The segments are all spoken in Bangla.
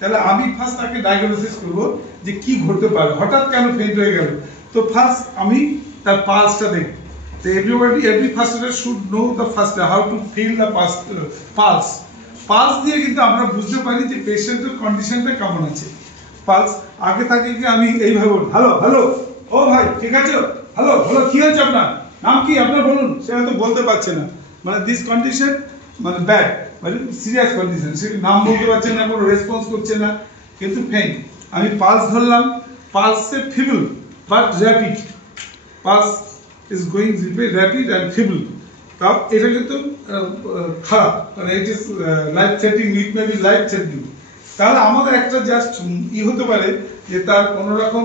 তাহলে আমি ফার্স্ট তাকে ডায়াগনোসিস করব যে কি ঘটতে পারে, হঠাৎ কেন ফেইন্ট হয়ে গেল। তো ফার্স্ট আমি তার পালসটা দেখব। তো every first aider should know the first how to feel the pulse. Pulse দিয়ে কিন্তু আমরা বুঝতে পারি যে পেশেন্টের কন্ডিশনটা কেমন আছে। পালস আগে থাকে কি আমি এইভাবে বলি, হ্যালো হ্যালো, ও ভাই ঠিক আছে, হ্যালো হ্যালো, কি হচ্ছে আপনার, নাম কি আপনার বলুন, সে হয়তো বলতে পারছে না, মানে দিস কন্ডিশন মানে ব্যাড, মানে সিরিয়াস কন্ডিশন, সে নাম বলতে পারছে না, কোনো রেসপন্স করছে না, কিন্তু ফেইন্ট। আমি পালস ধরলাম, পালসে feeble but rapid, pulse is going rapid and feeble, তাও এটা কিন্তু খারাপ, মানে it is life threatening, it may be life threatening. তাহলে আমাদের একটা জাস্ট হতে পারে যে তার কোনো রকম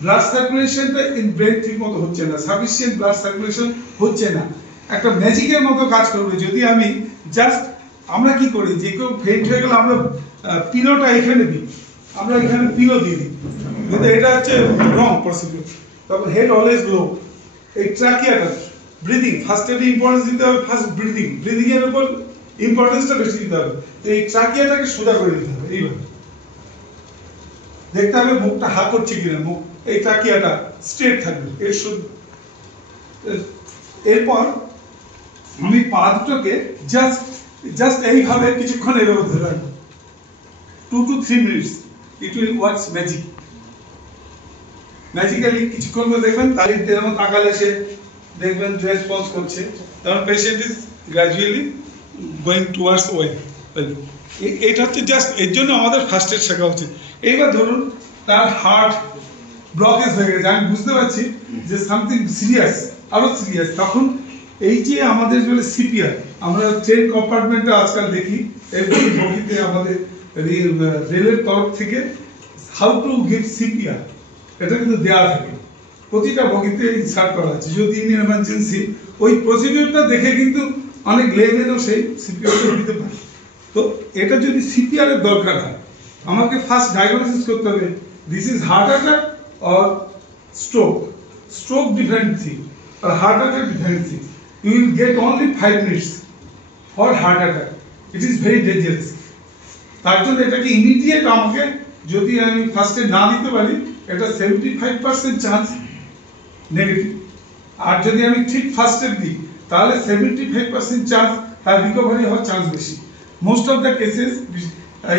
ব্লাড সার্কুলেশনটা ইন ব্রেন ঠিক মতো হচ্ছে না, সাফিসিয়েন্ট ব্লাড সার্কুলেশন হচ্ছে না, একটা ম্যাজিকের মতো কাজ করবে যদি আমি জাস্ট, আমরা কি করি যে কেউ ফেইন্ট হয়ে গেলে আমরা পিলোটা এখানে দিই, আমরা এখানে পিলো দিয়ে দিই, কিন্তু এটা হচ্ছে রং প্রসিডিউর। তখন হেড অলওয়েজ লো, এই ট্রাকিয়াটা ব্রিদিং, ফার্স্ট এর ইম্পর্টেন্স দিতে হবে, ফার্স্ট ব্রিদিং, ব্রিদিং এর উপর ইম্পর্টেন্সটা বেশি দিতে হবে। তো এই ট্রাকিয়াটাকে সোজা করে দিতে হবে, এইভাবে দেখতে হবে মুখটা হা করছে কিনা, মুখ এই ট্রাকিয়াটা স্ট্রেট থাকবে, এর এরপর আমি পা দুটোকে জাস্ট এইভাবে কিছুক্ষণ এইভাবে ধরে রাখবো, 2 to 3 minutes, it will work magic. Magically কিছুক্ষণ করে দেখবেন তার যেমন তাকালে সে দেখবেন রেসপন্স করছে, তখন patient is gradually going towards way. এটা হচ্ছে জাস্ট এর জন্য আমাদের ফার্স্ট এড শেখা উচিত। এইবার ধরুন তার হার্ট ব্লকেজ হয়ে গেছে, আমি বুঝতে পারছি যে সামথিং সিরিয়াস, আরো সিরিয়াস, তখন এই যে আমাদের বলে সিপিআর, আমরা ট্রেন কম্পার্টমেন্টে আজকাল দেখি এরকম বগিতে আমাদের রেলের তরফ থেকে হাউ টু গিভ সিপিআর, এটা কিন্তু দেওয়া থাকে, প্রতিটা বগিতে ইনসার্ট করা আছে, যদি ইন এমার্জেন্সি ওই প্রসিডিউরটা দেখে কিন্তু অনেক লেভেলও সেই সিপিআরটা দিতে পারে। তো এটা যদি সিপিআর এর দরকার হয়, আমাকে ফার্স্ট ডায়াগনোসিস করতে হবে this is heart attack or stroke, stroke different thing আর heart attack different thing, you will get only 5 minutes for heart attack, it is very dangerous. তার জন্য এটাকে ইমিডিয়েট আমাকে যদি আমি ফার্স্টে না দিতে পারি, এটা 75% চান্স নেগেটিভ, আর যদি আমি ঠিক ফার্স্ট এড দিই তাহলে 75% চান্স তার রিকভারি হওয়ার চান্স বেশি। Most of the cases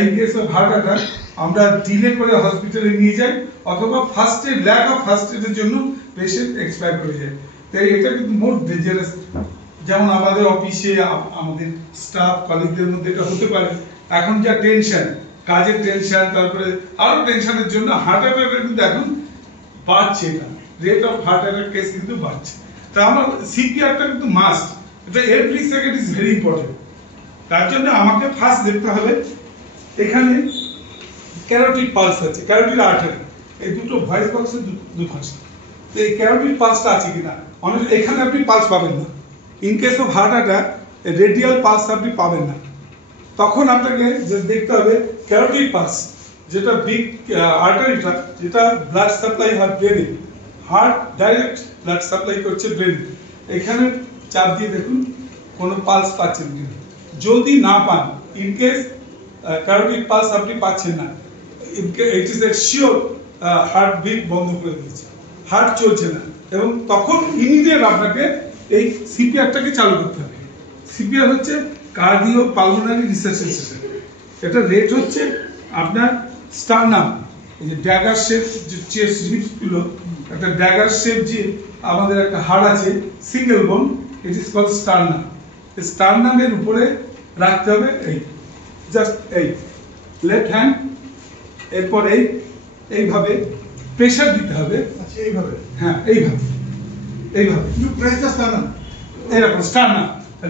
in case of heart attack আমরা ডিলে করে হসপিটালে নিয়ে যাই, অথবা first aid, lack of first এডের জন্য পেশেন্ট এক্সপায়ার করে যায়। তাই এটা কিন্তু মোর ডেঞ্জারাস, যেমন আমাদের অফিসে আমাদের স্টাফ কলিগদের মধ্যে এটা হতে পারে। এখন যা টেনশন, কাজের টেনশন, তারপরে আরো টেনশনের জন্য হার্ট অ্যাটাকের কিন্তু এখন বাড়ছে, না rate of heart attack case কিন্তু বাড়ছে। তা আমার সিপিআরটা কিন্তু মাস্ট, এটা every second is very important. তার জন্য আমাকে ফার্স্ট দেখতে হবে এখানে ক্যারোটিড পালস আছে, ক্যারোটিড আর্টারি, এই দুটো ভয়েস বক্সের দুপাশে, তো এই ক্যারোটিড পালসটা আছে কিনা, অনেক এখানে আপনি পালস পাবেন না, in case of heart attack radial pulse আপনি পাবেন না, তখন আপনাকে দেখতে হবে ক্যারোটিড পালস, যেটা বিগ আর্টারিটা, যেটা ব্লাড সাপ্লাই হয় ব্রেনে, হার্ট ডাইরেক্ট ব্লাড সাপ্লাই করছে ব্রেনে, এখানে চাপ দিয়ে দেখুন কোনো পালস পাচ্ছেন কিনা। যদি না পান, ইন কেস ক্যারোটিড পালস আপনি পাচ্ছেন না, it is a sure heart beat বন্ধ করে দিয়েছে, হার্ট চলছে না, এবং তখন ইমিডিয়েট আপনাকে এই সিপিআরটাকে চালু করতে হবে। সিপিআর হচ্ছে কার্ডিও পালমোনারি রিসাসিটেশন, এটা রেট হচ্ছে আপনার স্টারনাম, এই যে ড্যাগার শেপ যে চেস্ট রিবস গুলো, একটা ড্যাগার শেপ যে আমাদের একটা হাড় আছে সিঙ্গেল বোন, ইট ইজ কল্ড স্টারনাম। স্টারনামের উপরে রাখতে হবে এই জাস্ট এই লেফট হ্যান্ড, এরপর এইভাবে প্রেসার দিতে হবে, আচ্ছা এইভাবে, হ্যাঁ এইভাবে, এইভাবে ইউ প্রেস দ্য স্টারনাম, এরকম sternum,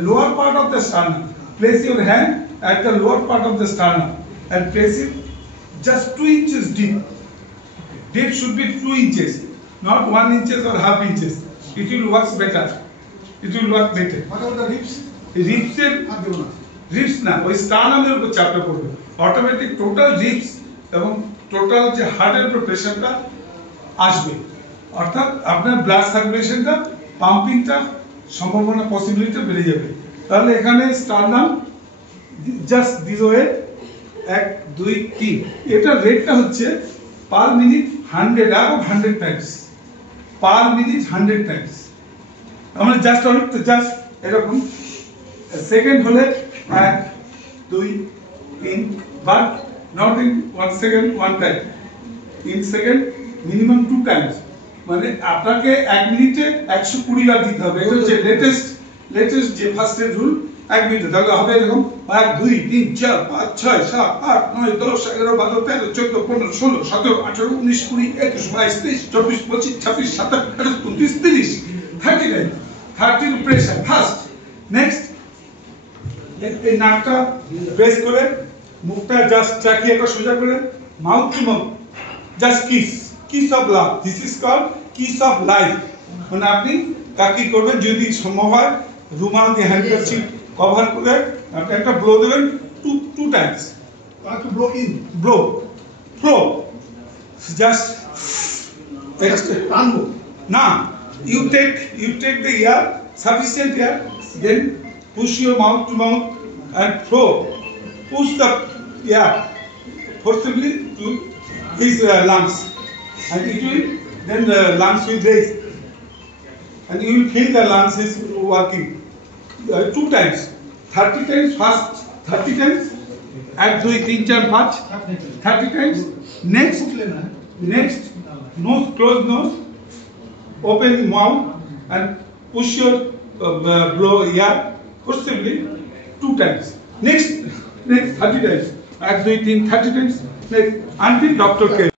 lower part of the sternum, place your hand at the lower part of the sternum and place it just 2 inches deep. Deep should be 2 inches, not 1 inches or half inches. It will work better. It will work better. What about the ribs? Ribs না, ওই স্টারনামের উপর চাপটা পড়বে, অটোমেটিক টোটাল রিবস এবং টোটাল যে হার্টের উপর প্রেসারটা আসবে, অর্থাৎ আপনার ব্লাড সার্কুলেশনটা, পাম্পিংটা সম্ভাবনা, পসিবিলিটি বেড়ে যাবে। তাহলে এখানে স্টারনাম জাস্ট দিস ওয়ে 1 2 3 এটা রেটটা হচ্ছে per minute 100 above 100 Times per minute 100 Times আমরা জাস্ট এরকম সেকেন্ড হলে 1 2 3 but not in 1 second 1 time in second minimum 2 Times মানে আপনাকে 1 মিনিটে 120 বার দিতে হবে এটা হচ্ছে লেটেস্ট যে ফার্স্ট এর রুল 1 মিনিটে তাহলে হবে এরকম 1 2 3 4 5 6 7 8 9 10 11 12 13 14 15 16 17 18 19 20 21 22 23 24 25 26 27 28 29 30 39 30 প্রেসার ফার্স্ট নেক্সট এই নাকটা প্রেস করে মুখটা জাস্ট চাকিয়ে একটা সোজা করে mouth to mouth just kiss of love this is called kiss of life মানে আপনি তাকে করবেন যদি সম্ভব হয় রুমাল দিয়ে হ্যান্ডকারচিপ কভার করে আপনি একটা ব্লো দেবেন টু টাইমস ব্লো জাস্ট না you take the air sufficient air then push your mouth to mouth and push the air forcibly to his lungs and it will then the lungs will raise and you will feel the lungs is working 2 times 30 times first 30 times 1 2 3 4 5 30 times next nose close nose open mouth and push your blow air forcibly 2 times next 30 times 1 2 3 30 times next until doctor came